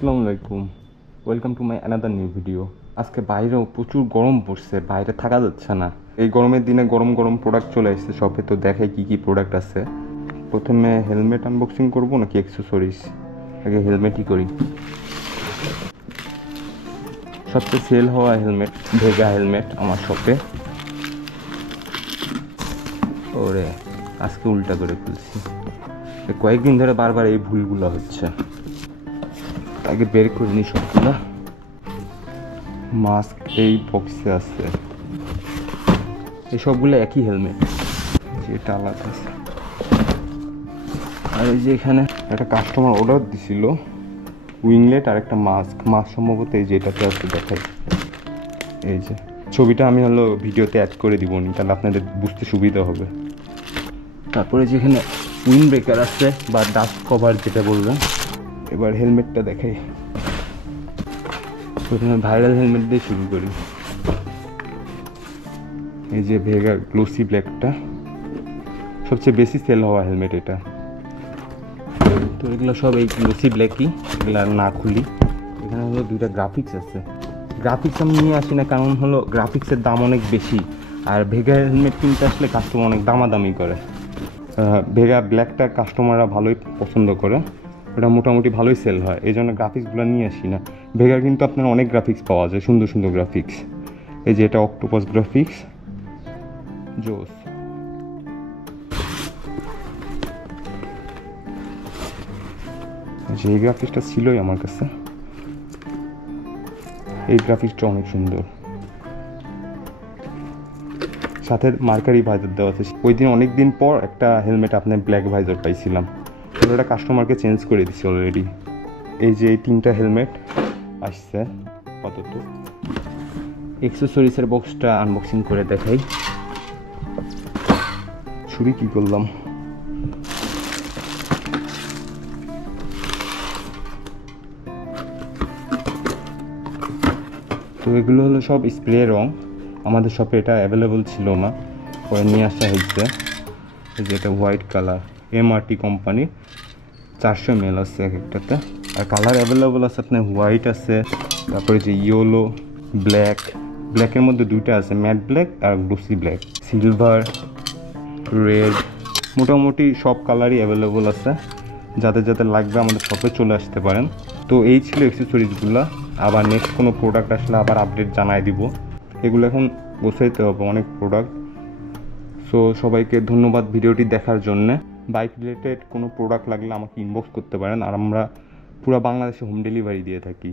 আসসালামু আলাইকুম, welcome to my another new video. আজকে বাইরেও প্রচুর গরম পড়ছে, বাইরে থাকা যাচ্ছে না। এই গরমের দিনে গরম গরম প্রোডাক্ট চলে আসছে শপে, তো দেখাই কি কি প্রোডাক্ট আছে। প্রথমে হেলমেট আনবক্সিং করবো নাকি অ্যাক্সেসরিজ? আগে হেলমেটই করি। সবচেয়ে সেল হওয়া হেলমেট ভেগা হেলমেট আমার শপে। ওরে আজকে উল্টা করে ফেলছি, কয়েকদিন ধরে বারবার এই ভুলগুলো হচ্ছে। আগে বের করে নি সবগুলো। মাস্ক এই বক্সে আছে, এই সবগুলো একই হেলমেট, যেটা আলাদা আছে। আর এই যে এখানে একটা কাস্টমার অর্ডার দিছিল উইংলেট আর একটা মাস্ক সম্ভবত এই যেটাতে আছে, দেখাই। এই যে ছবিটা আমি ভিডিওতে অ্যাড করে দিব, তাহলে আপনাদের বুঝতে সুবিধা হবে। তারপরে যেখানে উইন্ড ব্রেকার আছে বা ডাস্ট কভার যেটা বলবেন। এবার হেলমেটটা দেখাই। প্রথমে ভাইরাল হেলমেট দিয়ে শুরু করি। এই যে ভেগা গ্লোসি ব্ল্যাকটা সবচেয়ে বেশি সেল হওয়া হেলমেট এটা। তো এগুলো সব এই গ্লোসি ব্ল্যাকই, এগুলো না খুলি। এখানে দুইটা গ্রাফিক্স আছে। গ্রাফিক্স আমি নিয়ে আসি না, কারণ গ্রাফিক্সের দাম অনেক বেশি, আর ভেগা হেলমেট কিনতে আসলে কাস্টমার অনেক দামাদামি করে। ভেগা ব্ল্যাকটা কাস্টমাররা ভালোই পছন্দ করে, ওটা মোটামুটি ভালোই সেল হয়, এই জন্য গ্রাফিক্সগুলো নিয়ে আসি না। ভেগার কিন্তু আপনার অনেক গ্রাফিক্স পাওয়া যায়, সুন্দর সুন্দর গ্রাফিক্স। এই যে এটা অক্টোপাস গ্রাফিক্স, জোস। এই গ্রাফিক্সটা ছিলই আমার কাছে, এই গ্রাফিক্সটা অনেক সুন্দর। সাথে মার্কারি ভাইজার দেওয়া আছে। ওই দিন অনেক দিন পর একটা হেলমেট আপনার ব্ল্যাক ভাইজার পাইছিলাম, ওটা কাস্টমারকে চেঞ্জ করে দিছি অলরেডি। এই যে এই তিনটা হেলমেট আসছে আপাতত। অ্যাক্সেসরিজের বক্সটা আনবক্সিং করে দেখাই। ছুরি কি করলাম, তো এগুলো সব স্প্রে রং। আমাদের শপে এটা অ্যাভেলেবল ছিল না, পরে নিয়ে আসা হয়েছে। এই যে এটা white colour, MRT company, 400 ml আছে এক একটাতে। আর কালার অ্যাভেলেবল আছে আপনার, হোয়াইট আছে, তারপরে যে ইয়েলো, ব্ল্যাকের মধ্যে দুইটা আছে, ম্যাট ব্ল্যাক আর গ্লোসি ব্ল্যাক, সিলভার, রেড, মোটামুটি সব কালারই অ্যাভেলেবল আছে। যাদের যাদের লাগবে আমাদের শপে চলে আসতে পারেন। তো এই ছিল অ্যাক্সেসরিজগুলো। আবার নেক্সট কোনো প্রোডাক্ট আসলে আবার আপডেট জানাই দিব। এগুলো এখন গোছাইতে হবে, অনেক প্রোডাক্ট। সো সবাইকে ধন্যবাদ ভিডিওটি দেখার জন্যে। বাইক রিলেটেড কোনো প্রোডাক্ট লাগলে আমাকে ইনবক্স করতে পারেন, আর আমরা পুরো বাংলাদেশে হোম ডেলিভারি দিয়ে থাকি।